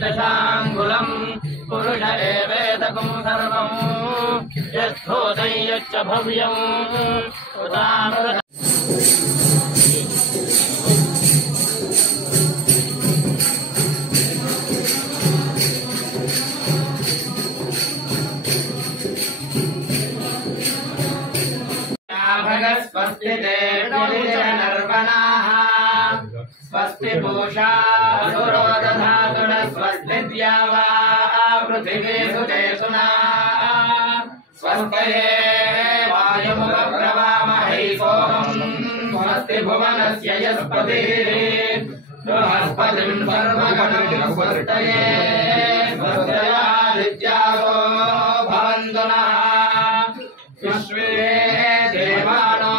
दशाङ्गुलम् पुरुष एवेदकं सर्वम् यद्धूतं यच्च भव्यम् स्वस्ति नर्वणाः स्वस्ति पूषा सुरोदधातुन स्वस्ति द्यावा पृथिवी सुतेसुना स्वस्तये वायुमुपप्रवामहे सोमम् स्वस्ति भुवनस्य यस्पतिः बृहस्पतिं सर्वगणं स्वस्तये स्वस्तयादित्यासो भवन्तु नः विश्वे देवानो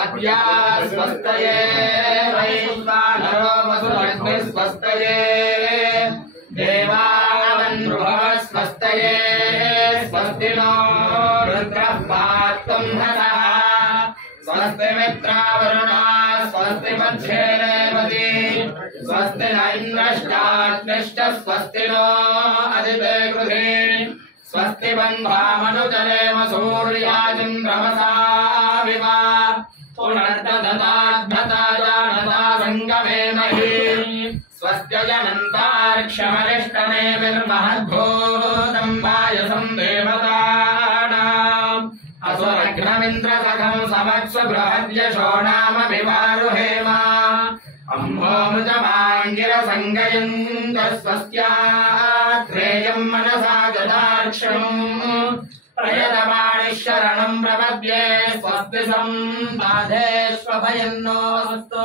अद्य स्वस्तये वैश्वानरो वसुलग्नि स्वस्तये देवावन्नृभव स्वस्तये स्वस्ति नो रुद्रः पातुं नरः स्वस्ति मित्रावरुणा स्वस्ति मध्ये रेवती स्वस्ति न इन्द्रश्चाग्निश्च स्वस्ति नो अदिते गृहे स्वस्ति बन्धामनुजनेम सूर्यादिन्द्रमसा विवा पुनर्दधताद्भता जानता सङ्गमेमहि स्वस्त्यजनन्तार्क्ष्यमरिष्टनेमिर्महद्भूतं पायसं देवतानाम् असुरघ्नमिन्द्रसखं समत्स्व बृहद्यशो नामभिवारुहेम अम्भोमृतमाङ्गिरसङ्गयन्त स्वस्त्यात्रेयं मनसा जदार्क्षम् प्रयतमाणि शरणं प्रपद्ये स्वस्ति सम्पाधेष्वभयन्नोऽस्तु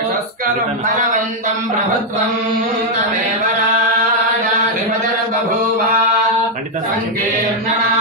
यशस्करं बलवन्तं प्रभुत्वं तमेव राजाधिपतिर्बभूव सङ्कीर्णना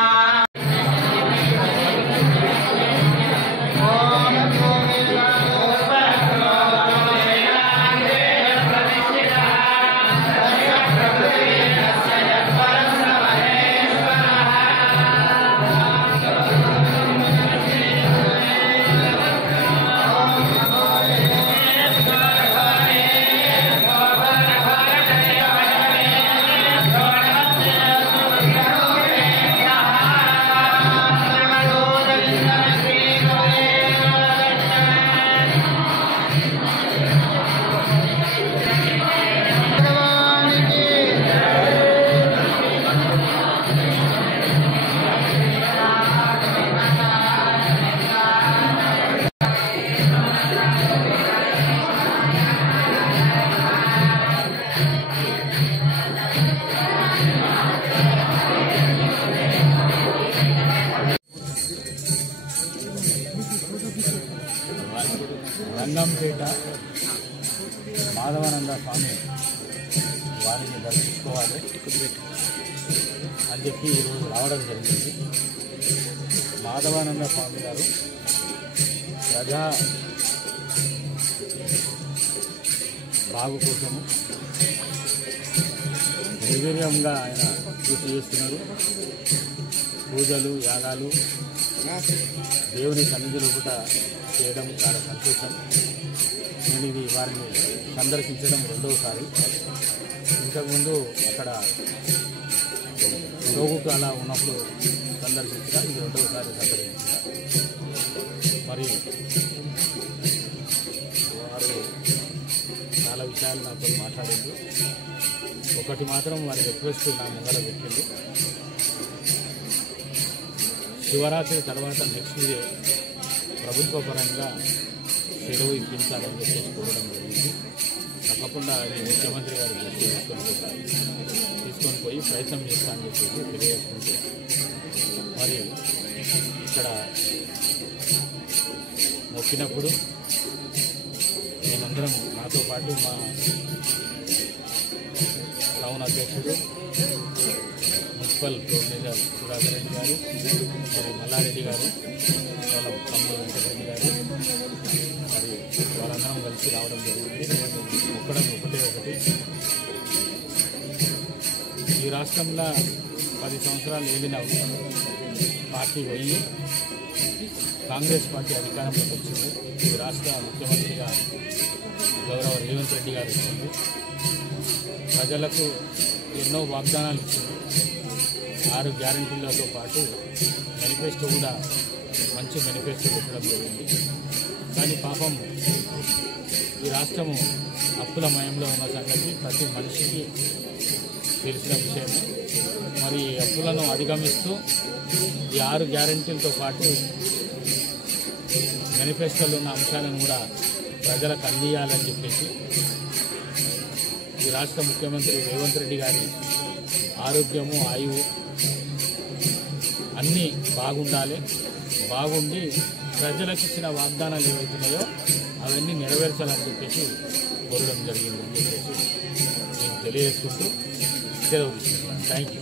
రంగంపేట మాధవానంద స్వామి వారిని దర్శించుకోవాలి అని చెప్పి ఈరోజు రావడం జరిగింది. మాధవానంద స్వామి గారు ప్రజా బాగు కోసము నిర్వీర్యంగా ఆయన కృషి చేస్తున్నారు. పూజలు యాగాలు దేవుని సన్నిధిలో కూడా చేయడం చాలా సంతోషం. నేను ఇది వారిని సందర్శించడం రెండవసారి. ఇంతకుముందు అక్కడ రోగుకు అలా ఉన్నప్పుడు సందర్శించడం ఇది రెండవసారి సందర్శించడం. మరి వారు చాలా విషయాలు నాతో మాట్లాడింది. ఒకటి మాత్రం వారి రిక్వెస్ట్ నా ముందర పెట్టింది. శివరాత్రి తర్వాత నెక్స్ట్ డే ప్రభుత్వ పరంగా సెలవు ఇప్పించాలని చెప్పేసి కోరడం జరిగింది. తప్పకుండా అది ముఖ్యమంత్రి గారి దృష్టి తీసుకొని పోయి ప్రయత్నం చేస్తానని చెప్పేసి తెలియజేసుకుంటే, మరి ఇక్కడ మొక్కినప్పుడు మేమందరం నాతో పాటు మా టౌన్ అధ్యక్షుడు municipal floor major Sudhakar Reddy గారు, మరి మల్లారెడ్డి గారు, వాళ్ళ తమ్ముడు వెంకటరెడ్డి గారు, మరి వాళ్ళందరం కలిసి రావడం జరిగింది. మొక్కడం ఒకటి ఈ రాష్ట్రంలో 10 సంవత్సరాలు ఏలిన పార్టీ పోయి కాంగ్రెస్ పార్టీ అధికారంలోకి వచ్చింది. ఈ రాష్ట్ర ముఖ్యమంత్రిగా గౌరవ రేవంత్ రెడ్డి గారు వచ్చింది. ప్రజలకు ఎన్నో వాగ్దానాలు ఇచ్చింది. 6 గ్యారంటీలతో పాటు మేనిఫెస్టో కూడా మంచి మేనిఫెస్టో పెట్టడం జరిగింది. కానీ పాపం ఈ రాష్ట్రము అప్పులమయంలో ఉన్న సంగతి ప్రతి మనిషికి తెలిసిన విషయమే. మరి ఈ అప్పులను అధిగమిస్తూ ఈ 6 గ్యారంటీలతో పాటు మేనిఫెస్టోలో ఉన్న అంశాలను కూడా ప్రజలకు అందియాలని చెప్పేసి ఈ రాష్ట్ర ముఖ్యమంత్రి రేవంత్ రెడ్డి గారి ఆరోగ్యము ఆయువు అన్నీ బాగుండాలి, బాగుండి ప్రజలకు ఇచ్చిన వాగ్దానాలు ఏవైతున్నాయో అవన్నీ నెరవేర్చాలని చెప్పేసి కోరడం జరిగిందని చెప్పేసి నేను తెలియజేసుకుంటూ సెలవు తీసుకుంటున్నాను. Thank you.